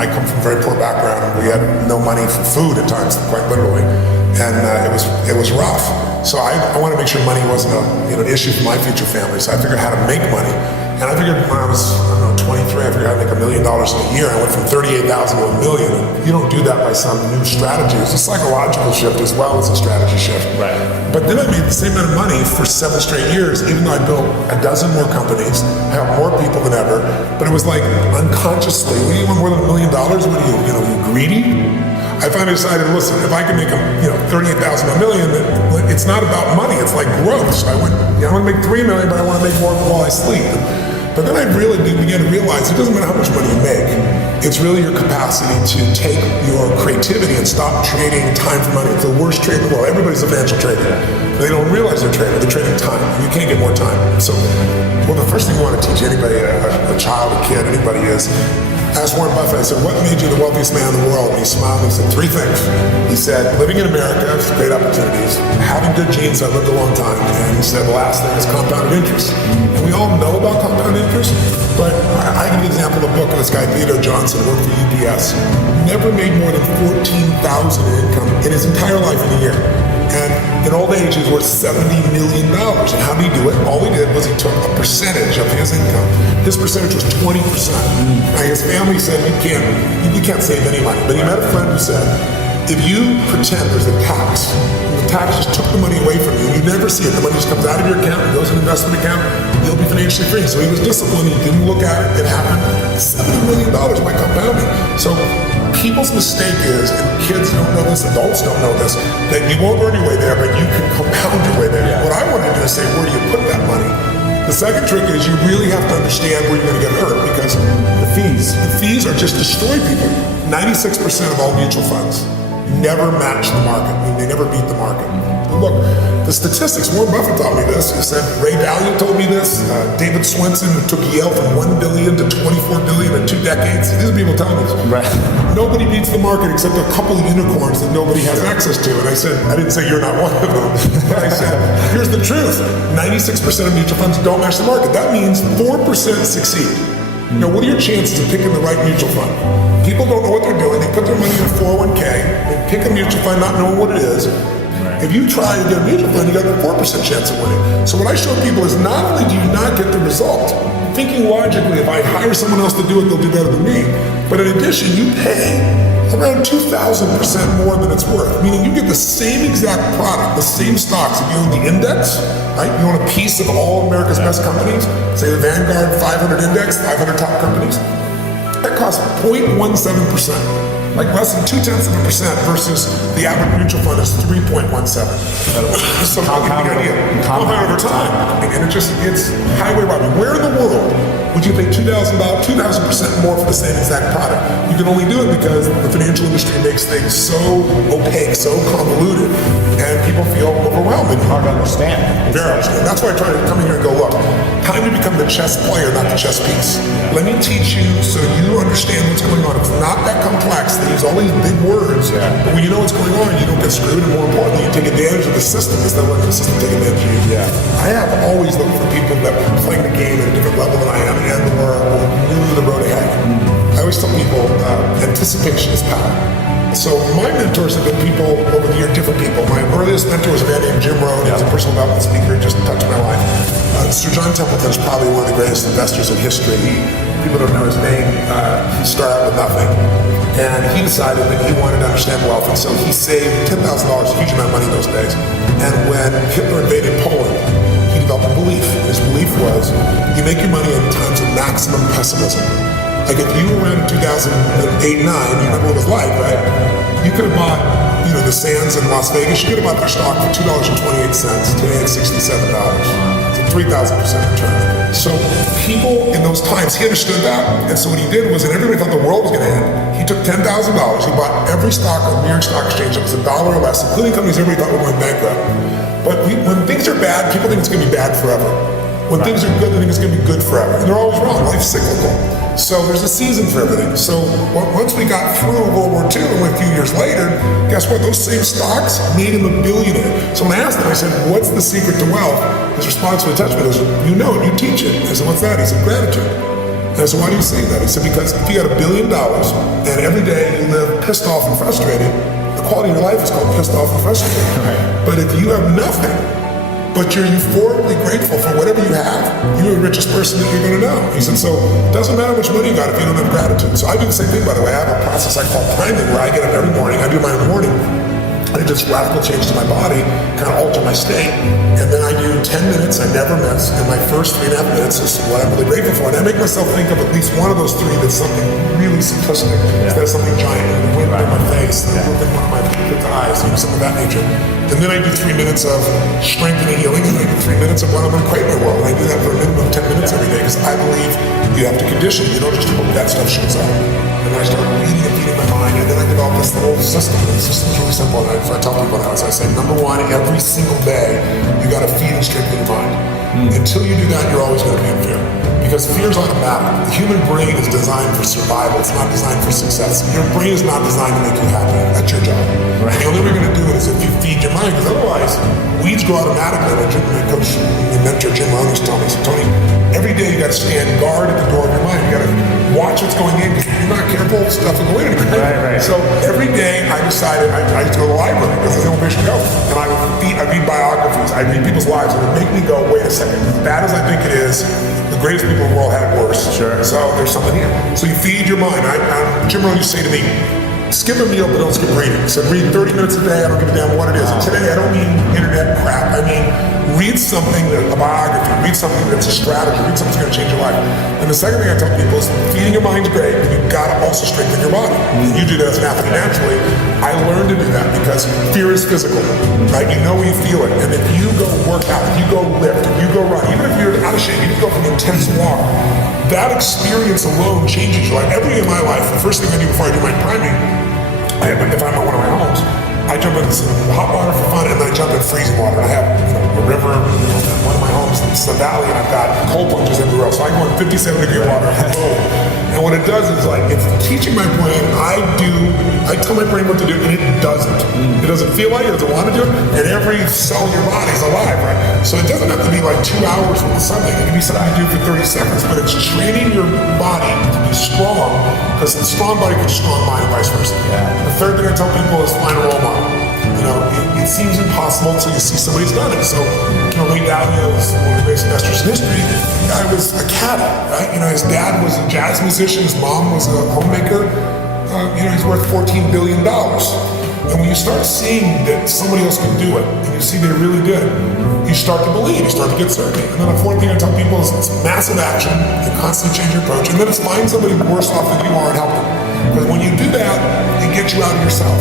I come from a very poor background, and we had no money for food at times, quite literally, and it was rough. So I wanted to make sure money wasn't an issue for my future family. So I figured out how to make money, and I figured when I was 23, I figured I'd make $1 million in a year. I went from 38,000 to $1 million. And you don't do that by some new strategy. It's a psychological shift as well as a strategy shift. Right. But then I made the same amount of money for 7 straight years, even though I built a dozen more companies. I have more people than ever. But it was like unconsciously, what do you want more than $1 million? What are you, you greedy? I finally decided, listen, if I can make 38,000, $1 million, it's not about money. It's like growth. So I went, I want to make $3 million, but I want to make more while I sleep. But then I really began to realize it doesn't matter how much money you make. It's really your capacity to take your creativity and stop trading time for money. It's the worst trade in the world. Everybody's a financial trader. They don't realize they're trading. They're trading time. You can't get more time. So, the first thing you want to teach anybody, a child, a kid, anybody is, asked Warren Buffett, I said, what made you the wealthiest man in the world? And he smiled and he said 3 things. He said, living in America, great opportunities, having good genes, I lived a long time, and he said the last thing is compounded interest. And we all know about compounded interest, but I give you an example of a book of this guy, Theodore Johnson, worked for UPS, never made more than $14,000 in income in his entire life in a year. And in old age, he was worth $70 million. And how did he do it? All he did was he took a percentage of his income. His percentage was 20%. Now his family said, you can't save any money. But he met a friend who said, if you pretend there's a tax, and the tax just took the money away from you, and you never see it, the money just comes out of your account and goes in an investment account, you'll be financially free. So he was disciplined, he didn't look at it, it happened. $70 million by compounding. So people's mistake is, and kids don't know this, adults don't know this, that you won't earn your way there, but you can compound your way there. Yeah. What I want to do is say, where do you put that money? The second trick is you really have to understand where you're going to get hurt, because the fees are just destroy people. 96% of all mutual funds never match the market. I mean, they never beat the market. Look, the statistics, Warren Buffett taught me this. He said, Ray Dalio told me this. David Swenson, who took Yale from $1 billion to $24 billion in 2 decades. These are people telling me this. Right. Nobody beats the market except a couple of unicorns that nobody has access to. And I said, I didn't say you're not one of them. But I said, here's the truth. 96% of mutual funds don't match the market. That means 4% succeed. Now, what are your chances of picking the right mutual fund? People don't know what they're doing. They put their money in a 401k. They pick a mutual fund not knowing what it is. If you try to get a mutual fund, you got a 4% chance of winning. So what I show people is not only do you not get the result, thinking logically, if I hire someone else to do it, they'll do better than me. But in addition, you pay around 2,000% more than it's worth. Meaning you get the same exact product, the same stocks. If you own the index, right? You own a piece of all America's best companies, say the Vanguard 500 index, 500 top companies. That costs 0.17%. Like less than 0.2% versus the average mutual fund is 3.17. So compound over time. And it's highway robbery. Where in the world would you pay $2,000% more for the same exact product? You can only do it because the financial industry makes things so opaque, so convoluted, and people feel overwhelmed. Hard to understand. Very understand. That's why I try to come here and go, look, time to become the chess player, not the chess piece. Let me teach you so you understand what's going on. It's not that complex. They use all these big words, but when you know what's going on, you don't get screwed, and more importantly, you take advantage of the system instead of letting the system take advantage of you. I have always looked for people that were playing the game at a different level than I am and or knew the road ahead. I always tell people, anticipation is power. So my mentors have been people over the year, different people. My earliest mentor was a man named Jim Rohn. He was a personal development speaker, just touched my life. Sir John Templeton is probably one of the greatest investors in history. People don't know his name. He started out with nothing. And he decided that he wanted to understand wealth, and so he saved $10,000, a huge amount of money in those days. And when Hitler invaded Poland, he developed a belief. His belief was, you make your money in times of maximum pessimism. Like if you were in 2008-9, you remember what it was like, right? You could have bought, the Sands in Las Vegas. You could have bought their stock for $2.28. Today it's $67. It's a 3,000% return. So people in those times, he understood that. And so what he did was, and everybody thought the world was going to end, he took $10,000. He bought every stock on the New York Stock Exchange that was $1 or less, including companies everybody thought were going bankrupt. But when things are bad, people think it's going to be bad forever. When things are good, they think it's going to be good forever. And they're always wrong. Life's cyclical. So there's a season for everything. So once we got through World War II, and a few years later, guess what? Those same stocks made him a billionaire. So when I asked him, I said, what's the secret to wealth? His response when he touched me was, you know it, you teach it. I said, what's that? He said, gratitude. And I said, why do you say that? He said, because if you had $1 billion and every day you live pissed off and frustrated, the quality of your life is called pissed off and frustrated. Right. But if you have nothing, but you're euphorically grateful for whatever you have, you're the richest person that you're going to know. He said, so it doesn't matter how much money you got if you don't have gratitude. So I do the same thing, by the way. I have a process I call priming, where I get up every morning, I do mine in the morning, and it does radical change to my body, kind of alter my state. And then I do 10 minutes, I never miss, and my first 3.5 minutes is what I'm really grateful for. And I make myself think of at least one of those three that's something really simplistic, instead of something giant, the wind in my face, the look in one of my kids' eyes, something of that nature. And then I do 3 minutes of strength and healing, and I do 3 minutes of what I'm going to create my world. And I do that for a minimum of 10 minutes every day, because I believe you have to condition. You don't just hope that stuff shows up. And I start reading and feeding my mind, and then I develop this little system. And the system's really simple. And I tell people now, as I say, number one, every single day, you got to feed and strengthen your mind. Until you do that, you're always going to be in fear. Because fear is automatic. The human brain is designed for survival. It's not designed for success. Your brain is not designed to make you happy. That's your job. Right. The only way you're going to do it is if you feed your mind, because otherwise, weeds grow automatically. My coach and mentor Jay Robbins told me, so Tony, every day you got to stand guard at the door of your mind. You got to watch what's going in, because if you're not careful, stuff will go in. Right. So every day I decided I used to go to the library, because there's no place to go. And I read biographies, I read people's lives, and it would make me go, wait a second, as bad as I think it is, the greatest people in the world had it worse. Sure. So there's something here. So you feed your mind. Jim Rohn used to say to me, skip a meal, but don't skip reading. So read 30 minutes a day, I don't give a damn what it is. And today I don't mean internet crap. I mean, read something, a biography, read something that's a strategy, read something that's going to change your life. And the second thing I tell people is feeding your mind's great, but you've got to also strengthen your body. And you do that as an athlete naturally. I learned to do that because fear is physical, right? You know you feel it. And if you go work out, if you go lift, if you go run, even if you're out of shape, you can go from intense walk, that experience alone changes your life. Every day in my life, the first thing I do before I do my priming, if I'm at one of my homes, I jump in some hot water for fun, and then I jump in freezing water. I have a river, one of my homes, it's the valley, and I've got cold plunges everywhere else. So I go in 57-degree water. And what it does is, like, it's teaching my brain. I tell my brain what to do, and it doesn't. It doesn't feel like it, doesn't want to do it, and every cell in your body is alive, right? So it doesn't have to be like 2 hours with something. It can be something you do for 30 seconds, but it's training your body to be strong, because a strong body gives a strong mind, and vice versa. The third thing I tell people is find a role model. You know, it seems impossible until you see somebody's done it. So, Ray Dalio was one of the greatest investors in history. The guy was a caddy, right? His dad was a jazz musician, his mom was a homemaker. He's worth $14 billion. And when you start seeing that somebody else can do it, and you see they really did, you start to believe, you start to get certain. And then the fourth thing I tell people is it's massive action, and constantly change your approach, and then it's find somebody worse off than you are and help them. Because when you do that, it gets you out of yourself.